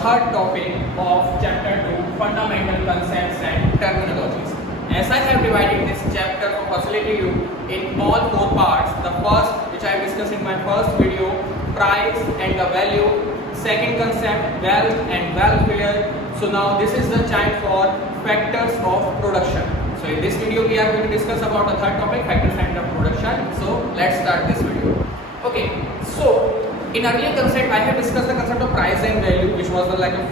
third topic of chapter 2, fundamental concepts and terminologies. As I have divided this chapter for facilitate you in all 4 parts. The first, which I discussed in my first video, price and the value. Second concept, wealth and welfare. So now this is the time for factors of production. So in this video we are going to discuss about the third topic, factors and the production. So let's start this video. Okay, so in earlier concept I have discussed the concept of price and value, which was like a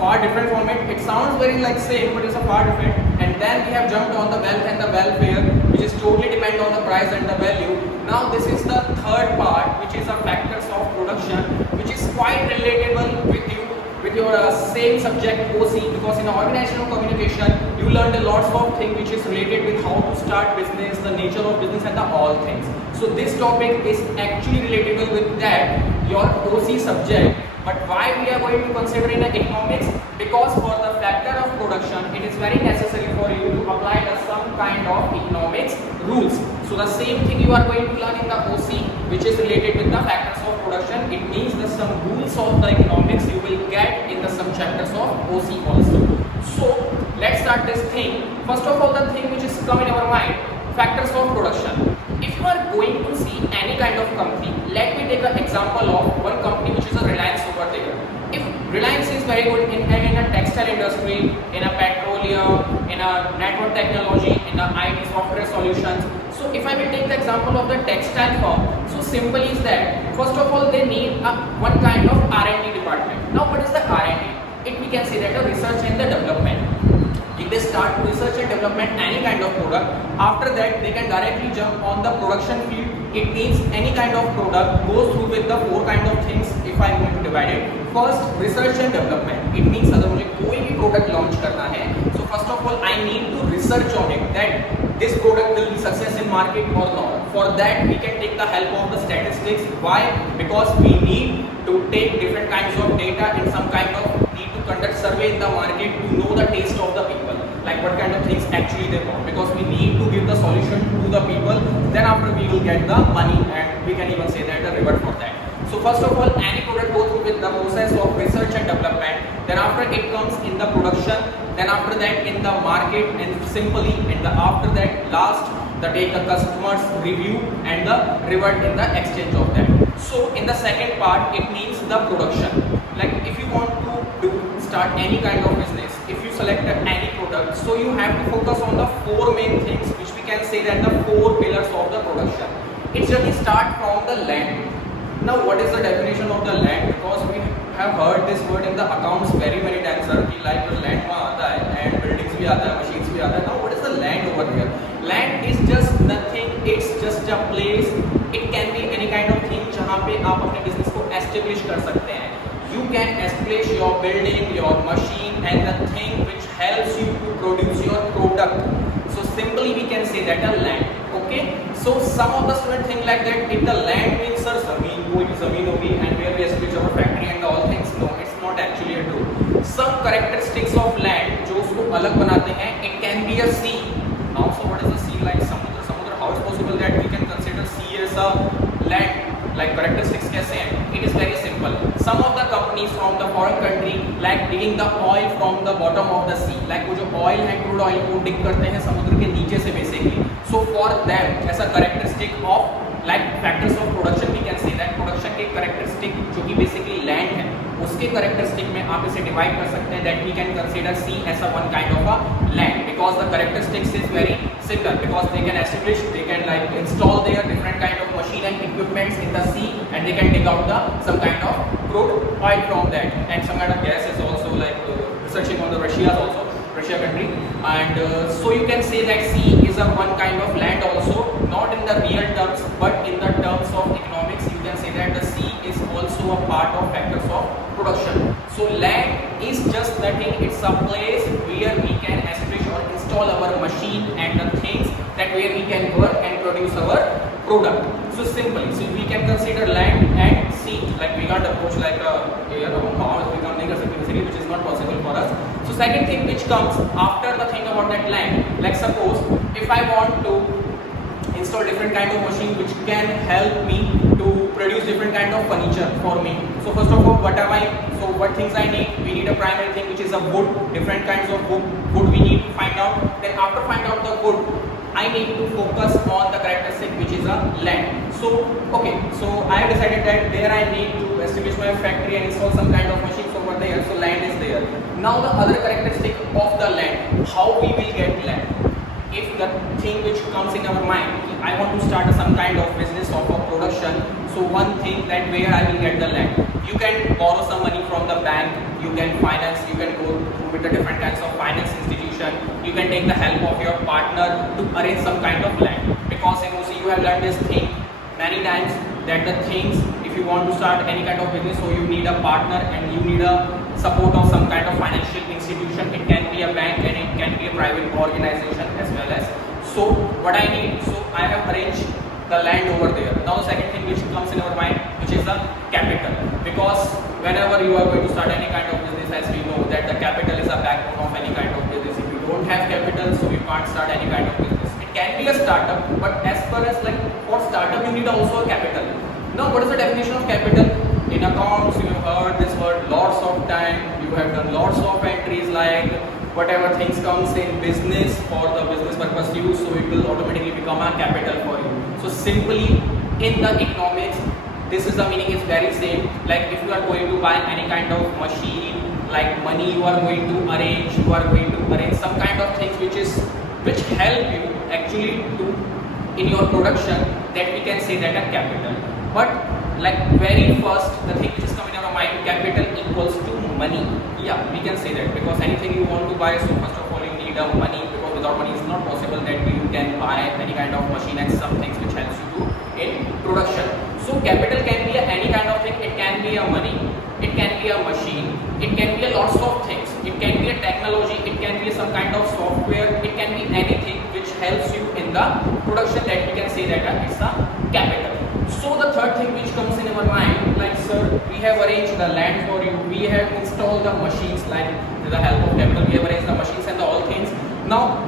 far different format. It sounds very like same, but it's a far different. And then we have jumped on the wealth and the welfare, which is totally depend on the price and the value. Now this is the third part, which is the factors of production, which is quite relatable with you with your same subject OC, because in organizational communication you learned a lot of things which is related with how to start business, the nature of business and the all things. So this topic is actually relatable with that, your OC subject. But why we are going to consider in economics? Because for the factor of production, it is very necessary for you to apply some kind of economics rules. So the same thing you are going to learn in the OC, which is related with the factors of production. It means that some rules of the economics you will get in the some chapters of OC also. So let's start this thing. First of all, the thing which is come in our mind, factors of production. If you are going to see any kind of company, let me take an example of one company which is a Reliance over there. If Reliance is very good in a textile industry, in a petroleum, in a network technology, in the IT software solutions. So if I will take the example of the textile firm, so simple is that first of all they need one kind of R&D department. Now what is the R&D? We can say that a research and the development. If they start research and development any kind of product, after that they can directly jump on the production field. It means any kind of product goes through with the 4 kind of things. If I am going to divide it, first research and development. It means अगर मुझे कोई भी product launch करना है, so first of all I need to research on it that this product will be success in market or not. For that we can take the help of the statistics. Why? Because we need to take different kinds of data in some kind of conduct survey in the market to know the taste of the people, like what kind of things actually they want, because we need to give the solution to the people. Then after we will get the money, and we can even say that a reward for that. So first of all, any product goes through with the process of research and development. Then after it comes in the production. Then after that in the market, and simply in the after that last the take the customers review and the reward in the exchange of that. So in the second part it means the production. Like if you want to start any kind of business, if you select any product, so you have to focus on the 4 main things, which we can say that the 4 pillars of the production. It really start from the land. Now what is the definition of the land? Because we have heard this word in the accounts very many times, sir, like the land में आता है and buildings भी आता है, machines भी आता है. Now what is the land over here? Land is just nothing. It's just a place. It can be any kind of thing जहाँ पे आप अपने business को establish कर सकते हैं. You can establish your building, your machine and the thing which helps you to produce your product. So simply we can say that a land. Okay. So some of the students think like that if the land means sir zameen koi bhi zameen hogi and where we establish our factory and all things. No, it's not actually a true. Some characteristics of land जो उसको अलग बनाते हैं. It can be a sea. Now so what is a sea like? Samudra. How is possible that we can consider sea as a land? Like characteristics कैसे हैं? It is very simple. Some of the companies from the foreign country like digging the oil from the bottom of the sea. Like वो जो oil है, crude oil को dig करते हैं समुद्र के नीचे से basically. So for them as a characteristic of like factors of production, we can say that production के characteristic जो कि basically land है, उसके characteristic में आप इसे divide कर सकते हैं that we can consider sea as a one kind of a land, because the characteristics is very similar, because they can establish, they can like install their different kind of machine and equipments in the sea, and they can dig out the some kind of crude oil from that, and some kind of gas is also like researching on the Russia country, and so you can say that sea is a one kind of land also, not in the real terms but in the terms of economics. You can say that the sea is also a part of factors of production. So land is just nothing. It's a place where we can establish or install our machine and the things that where we can work and produce our product. So simply, so we can consider land and sea. Like we can't approach like air or power. We can't make a city, which is not possible for us. So second thing which comes after the thing about that land, like suppose if I want to install different kind of machine which can help me to produce different kind of furniture for me. So first of all, what things I need? We need a primary thing, which is a wood, different kinds of wood we need to find out. Then after find out the wood, I need to focus on the characteristic, which is a land. So okay, so I have decided that there I need to establish my factory and install some kind of machines over there. So land is there. Now the other characteristic of the land, how we will get land. If the thing which comes in our mind, I want to start some kind of business of a production, so one thing that where I will get the land. You can borrow some money from the bank, you can finance, you can go through with the different kinds of finance institution, you can take the help of your partner to arrange some kind of land. Because you have learned this thing many times that the things, if you want to start any kind of business, so you need a partner and you need a support of some kind of financial institution. It can be a bank and it can be a private organization as well as. So what I need, so I have arranged the land over there. Now the second thing which comes in our mind, which is the capital. Because whenever you are going to start any kind of business, as we know that the capital is a backbone of any kind of business. If you don't have capital, so you can't start any kind of business. It can be a startup, but as far as like for startup, you need also a capital. Now what is the definition of capital? In accounts, you have heard this word lots of time, you have done lots of entries like whatever things comes in business for the business purpose use, so it will automatically become a capital for you. So simply in the economics, this is the meaning is very same. Like if you are going to buy any kind of machine, like money you are going to arrange, some kind of things which help you actually to in your production, that we can say that a capital. But like very first, the thing which is coming in our mind, capital equals to money. Yeah, we can say that, because anything you want to buy, so first of all you need a money, because without money it's not possible that you can buy any kind of machine and some things which helps you to in production. So capital can be any kind of thing. It can be a money, it can be a machine, it can be a lots of things, it can be a technology, it can be some kind of software, it can be anything which helps you in the production, that we can say that it's a capital. So the third thing which comes in our mind, like sir, we have arranged the land for you, we have installed the machines, like with the help of capital we have arranged the machines and all things. Now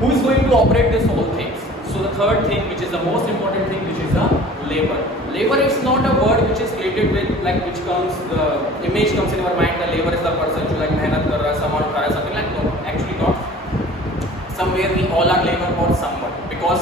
who is going to operate this whole things? So the third thing, which is the most important thing, which is the labor. Labor is not a word which is related with like which comes, the image comes in our mind, the labor is the person who like mehnat kar raha hai, saman utha raha hai, something like. No, actually not. Somewhere we all are labor for someone, because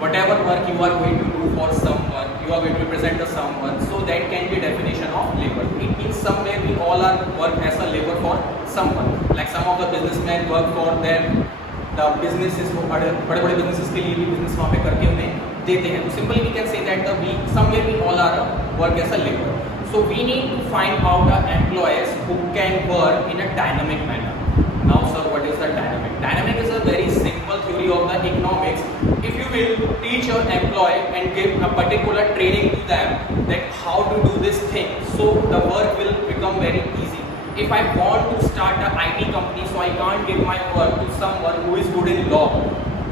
whatever work you are going to do for someone, you are going to represent the someone, so that can be a definition of labor. It means somewhere we all are work as a labor for someone. Like some of the businessmen work for them, the businesses को बड़े-बड़े businesses के लिए भी business वहाँ पे करके उन्हें देते हैं. So simply we can say that somewhere we all are work as a labor. So we need to find out the employees who can work in a dynamic manner. Now sir, what is the dynamic? Dynamic is a very simple theory of the economics. If you will teach your employee and give a particular training to them that how to do this thing, so the work will become very easy. If I want to start an IT company, so I can't give my work to someone who is good in law.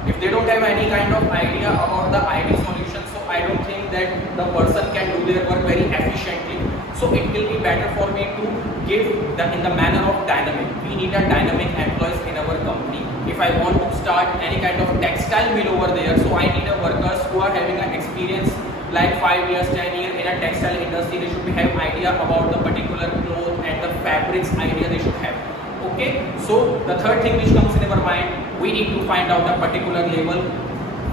If they don't have any kind of idea about the IT solution, so I don't think that the person can do their work very efficiently. So it will be better for me to give in the manner of dynamic. We need a dynamic employees in our company. If I want to start any kind of textile mill over there, so I need a workers who are having an experience like 5 years, 10 years in a textile industry. They should have idea about the particular cloth and the fabrics idea they should have. Okay, so the third thing which comes in our mind, we need to find out a particular level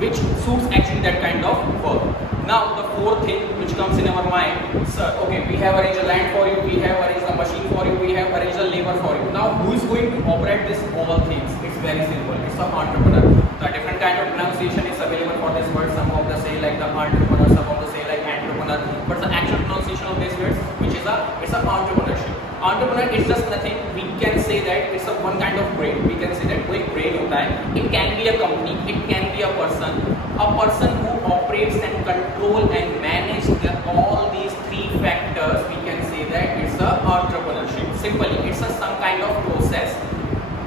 which suits actually that kind of work. Now the fourth thing which comes in our mind, sir, okay, we have arranged a land for you, we have arranged a machine for you, we have arranged a labor for you. Now who is going to operate this all things? It's very simple. It's an entrepreneur. The different kind of pronunciation is available for this word. Some of the say like the entrepreneur, some of the say like entrepreneur, but the actual pronunciation of this word, which is it's an entrepreneurship. Entrepreneur is just nothing. We can say that it's a one kind of brain. We can say that कोई brain होता है. It can be a company. It can be a person who operates and control and manage all these three factors. We can say that it's a entrepreneurship. Simply, it's some kind of process.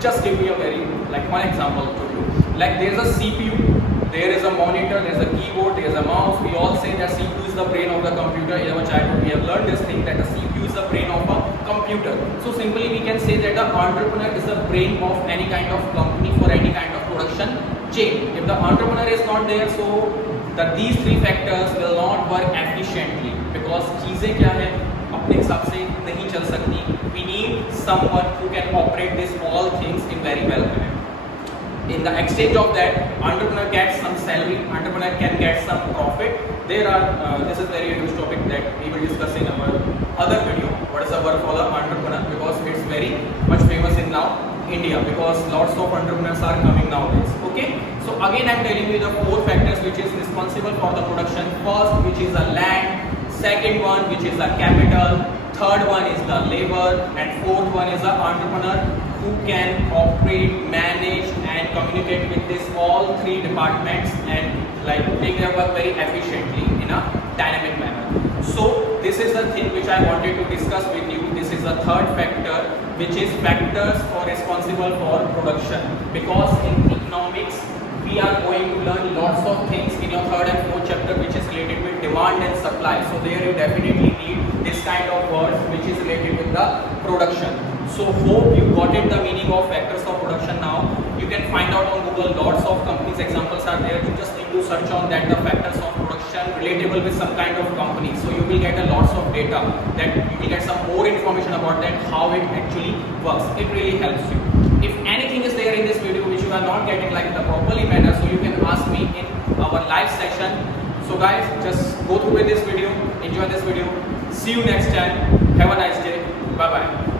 Just give me a very like one example to you. Like there is a CPU, there is a monitor, there is a keyboard, there is a mouse. We all say that CPU is the brain of the computer. In our childhood, we have learned this thing that the CPU is the brain of a computer. So simply we can say that the entrepreneur is the brain of any kind of company for any kind of production chain. If the entrepreneur is not there, so that these three factors will not work efficiently because चीजें क्या है अपने हिसाब से नहीं चल सकती. We need someone who can operate this all things in very well manner. In the exchange of that, entrepreneur gets some salary, entrepreneur can get some profit. There are this is very huge topic that we will discuss in our other video. What is the work for the entrepreneur, because it's very much famous in now India, because lots of entrepreneurs are coming nowadays. Okay, so again I'm telling you the four factors which is responsible for the production. First, which is the land. Second one, which is the capital. Third one is the labor, and fourth one is the entrepreneur who can operate, manage and communicate with this all three departments and like take their work very efficiently in a dynamic manner. So this is the thing which I wanted to discuss with you. This is the third factor, which is factors for responsible for production, because in economics we are going to learn lots of things in your third and fourth chapter which is related with demand and supply. So there you definitely need this kind of words which is related with the production. So hope you got it, the meaning of factors of production now. You can find out on Google, lots of companies examples are there. You just need to search on that the factors of production relatable with some kind of company. So you will get a lots of data, that you will get some more information about that, how it actually works. It really helps you. If anything is there in this video which you are not getting like the properly manner, so you can ask me in our live session. So guys, just go through with this video, enjoy this video. See you next time. Have a nice day. Bye bye.